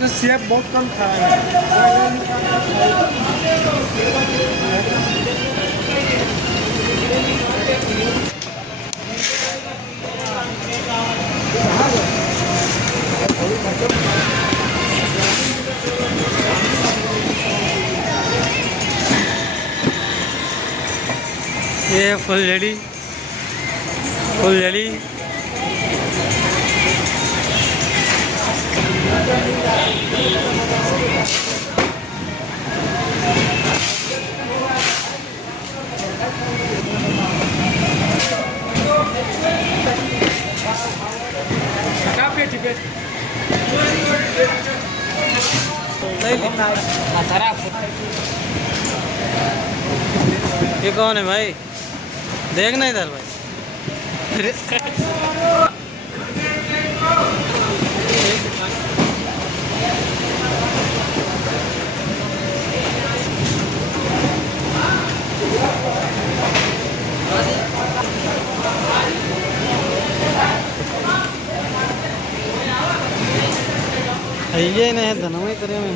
सेब बहुत कम खाया है। ये फुलझड़ी फुलझड़ी ये कौन है भाई? देखना इधर भाई। ये नहीं धनमय करे में